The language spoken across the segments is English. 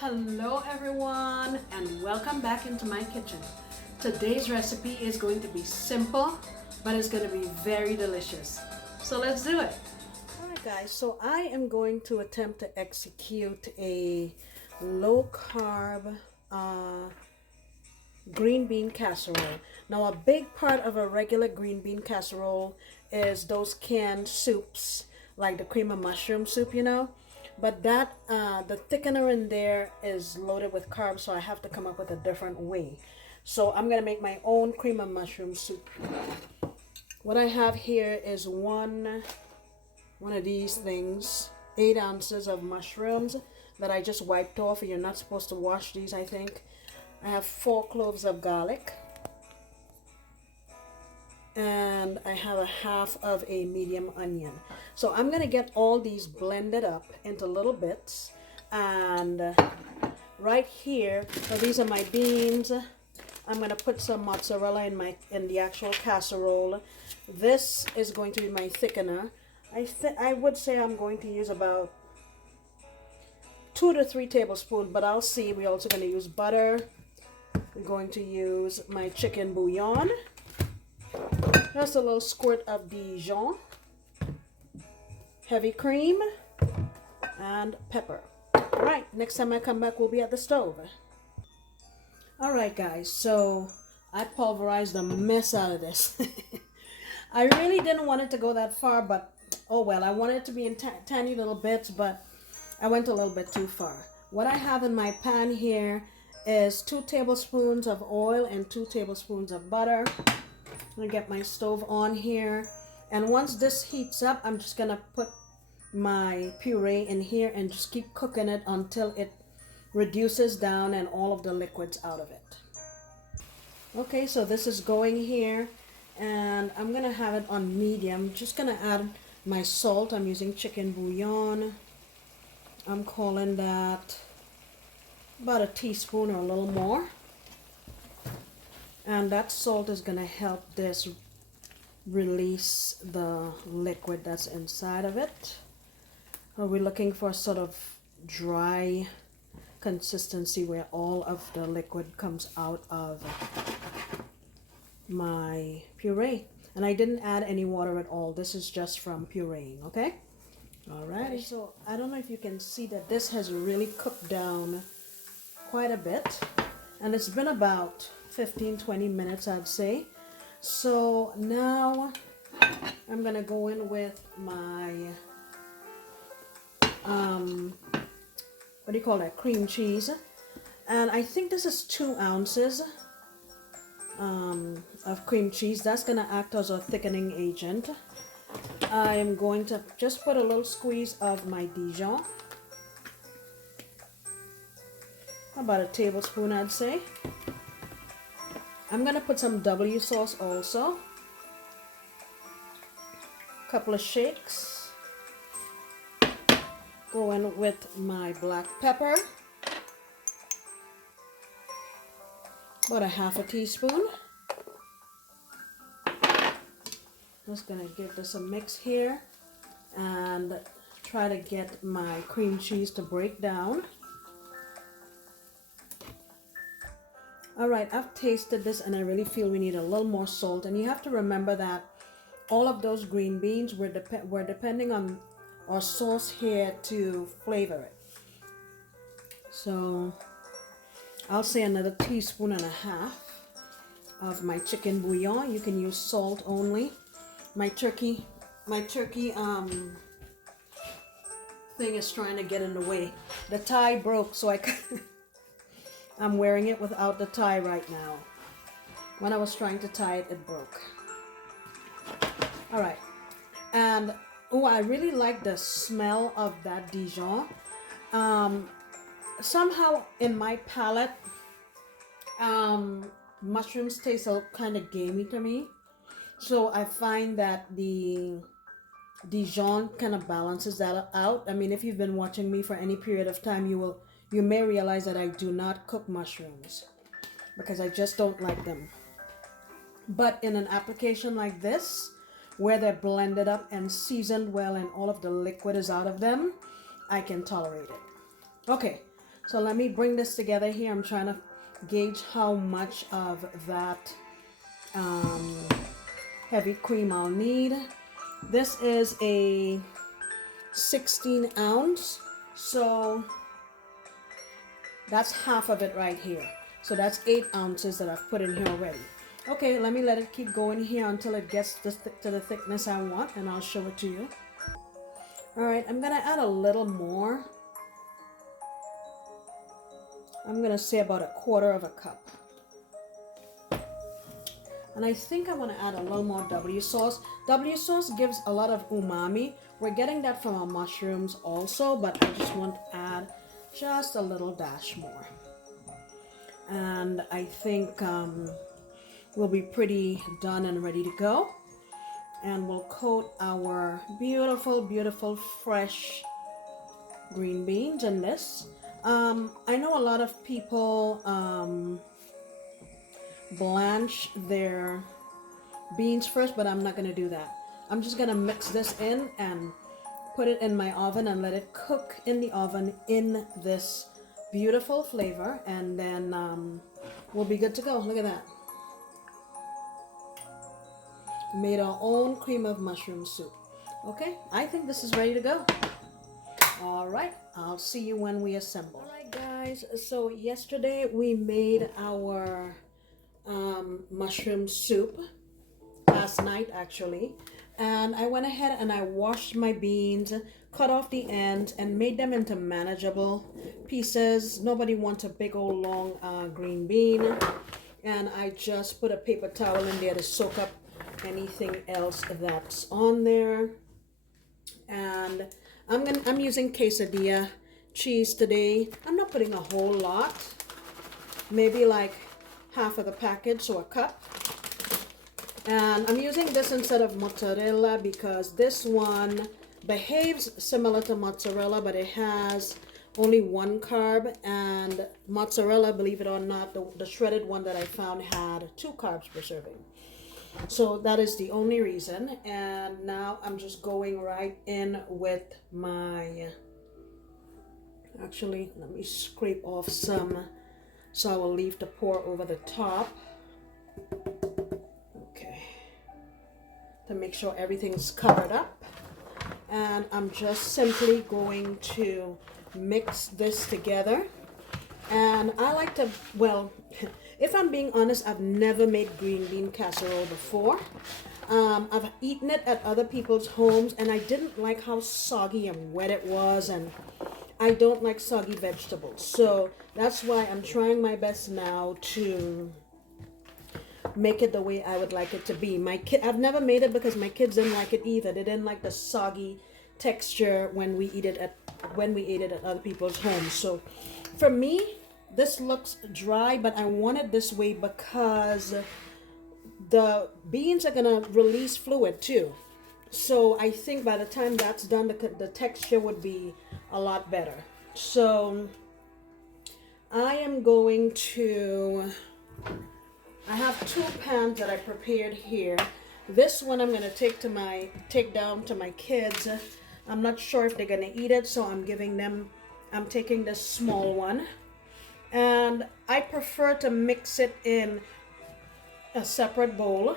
Hello everyone and welcome back into my kitchen. Today's recipe is going to be simple, but it's going to be very delicious. So let's do it. Alright guys, so I am going to attempt to execute a low carb green bean casserole. Now a big part of a regular green bean casserole is those canned soups, like the cream of mushroom soup, but that the thickener in there is loaded with carbs, so I have to come up with a different way. So I'm gonna make my own cream of mushroom soup. What I have here is one of these things, 8 ounces of mushrooms that I just wiped off. You're not supposed to wash these, I think. I have 4 cloves of garlic, and I have a half of a medium onion. So I'm gonna get all these blended up into little bits, and right here, so these are my beans. I'm gonna put some mozzarella in the actual casserole. This is going to be my thickener. I would say I'm going to use about 2 to 3 tablespoons, but I'll see. We're also going to use butter. We're going to use my chicken bouillon. Just a little squirt of Dijon, heavy cream, and pepper. All right, next time I come back, we'll be at the stove. All right, guys, so I pulverized the mess out of this. I really didn't want it to go that far, but oh well. I wanted it to be in tiny little bits, but I went a little bit too far. What I have in my pan here is 2 tablespoons of oil and 2 tablespoons of butter. I'm gonna get my stove on here, and once this heats up, I'm just gonna put my puree in here and just keep cooking it until it reduces down and all of the liquids out of it. Okay, so this is going here, and I'm gonna have it on medium. Just gonna add my salt. I'm using chicken bouillon. I'm calling that about a teaspoon or a little more. And that salt is going to help this release the liquid that's inside of it. We're looking for sort of dry consistency where all of the liquid comes out of my puree. And I didn't add any water at all. This is just from pureeing, okay? Alrighty, so I don't know if you can see that this has really cooked down quite a bit. And it's been about 15-20 minutes, I'd say. So now I'm gonna go in with my what do you call that, cream cheese, and I think this is 2 ounces of cream cheese. That's gonna act as a thickening agent. I'm going to just put a little squeeze of my Dijon, about a tablespoon, I'd say. I'm gonna put some W sauce also. Couple of shakes. Go in with my black pepper. About a half a teaspoon. Just gonna give this a mix here and try to get my cream cheese to break down. Alright, I've tasted this and I really feel we need a little more salt. And you have to remember that all of those green beans, we're depending on our sauce here to flavor it. So I'll say another teaspoon and a half of my chicken bouillon. You can use salt only. My turkey thing is trying to get in the way. The tie broke, so I'm wearing it without the tie right now. When I was trying to tie it, it broke. All right, and oh, I really like the smell of that Dijon. Somehow in my palate, mushrooms taste kind of gamey to me. So I find that the Dijon kind of balances that out. I mean, if you've been watching me for any period of time, you may realize that I do not cook mushrooms because I just don't like them. But in an application like this, where they're blended up and seasoned well and all of the liquid is out of them, I can tolerate it. Okay, So let me bring this together here. I'm trying to gauge how much of that heavy cream I'll need. This is a 16 ounce, so that's half of it right here. So that's 8 ounces that I've put in here already. Okay, let me let it keep going here until it gets to the thickness I want, and I'll show it to you. All right, I'm gonna add a little more. I'm gonna say about 1/4 of a cup. And I think I want to add a little more W sauce. W sauce gives a lot of umami. We're getting that from our mushrooms also, but I just want to add just a little dash more. And I think we'll be pretty done and ready to go. And we'll coat our beautiful, beautiful, fresh green beans in this. I know a lot of people blanch their beans first, but I'm not going to do that. I'm just going to mix this in and put it in my oven and let it cook in the oven in this beautiful flavor, and then we'll be good to go. Look at that. Made our own cream of mushroom soup. Okay, I think this is ready to go. All right, I'll see you when we assemble. All right, guys, so yesterday we made our mushroom soup, last night actually, and I went ahead and I washed my beans, cut off the ends, and made them into manageable pieces. Nobody wants a big old long green bean, and I just put a paper towel in there to soak up anything else that's on there. And I'm using quesadilla cheese today. I'm not putting a whole lot, maybe like half of the package, so a cup. And I'm using this instead of mozzarella because this one behaves similar to mozzarella, but it has only 1 carb, and mozzarella, believe it or not, the shredded one that I found had 2 carbs per serving. So that is the only reason. And now I'm just going right in with my, actually let me scrape off some so I will leave to pour over the top. Okay, to make sure everything's covered up. And I'm just simply going to mix this together. And I like to, well, if I'm being honest, I've never made green bean casserole before. I've eaten it at other people's homes, and I didn't like how soggy and wet it was, and I don't like soggy vegetables. So that's why I'm trying my best now to make it the way I would like it to be. I've never made it because my kids didn't like it either. They didn't like the soggy texture when we ate it at other people's homes. So for me, this looks dry, but I want it this way because the beans are gonna release fluid too. So I think by the time that's done, the texture would be a lot better. So I am going to, I have 2 pans that I prepared here. This one I'm gonna take down to my kids. I'm not sure if they're gonna eat it, so I'm taking this small one. And I prefer to mix it in a separate bowl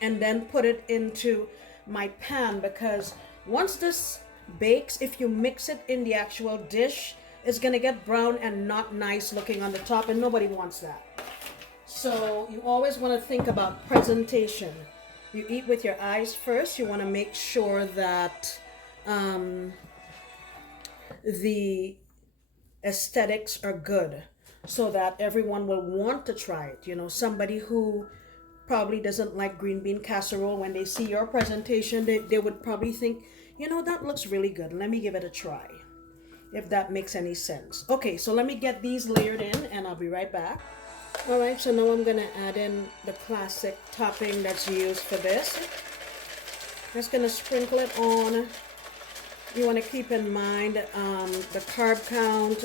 and then put it into my pan, because once this bakes, if you mix it in the actual dish, it's gonna get brown and not nice looking on the top, and nobody wants that. So you always want to think about presentation. You eat with your eyes first. You want to make sure that the aesthetics are good so that everyone will want to try it. You know, somebody who probably doesn't like green bean casserole, when they see your presentation, they would probably think, you know, that looks really good. Let me give it a try, if that makes any sense. Okay, so let me get these layered in and I'll be right back. All right, so now I'm gonna add in the classic topping that's used for this. Just gonna sprinkle it on. You want to keep in mind the carb count.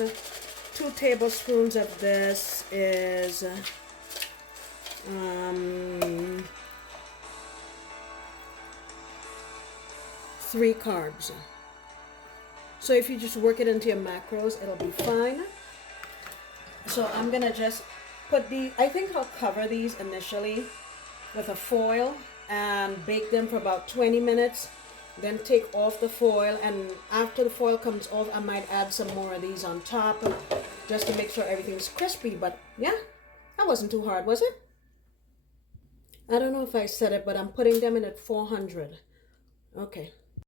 2 tablespoons of this is 3 carbs. So if you just work it into your macros, it'll be fine. So I'm gonna just put I think I'll cover these initially with a foil and bake them for about 20 minutes. Then take off the foil, and after the foil comes off, I might add some more of these on top just to make sure everything's crispy. But yeah, that wasn't too hard, was it? I don't know if I said it, but I'm putting them in at 400. Okay,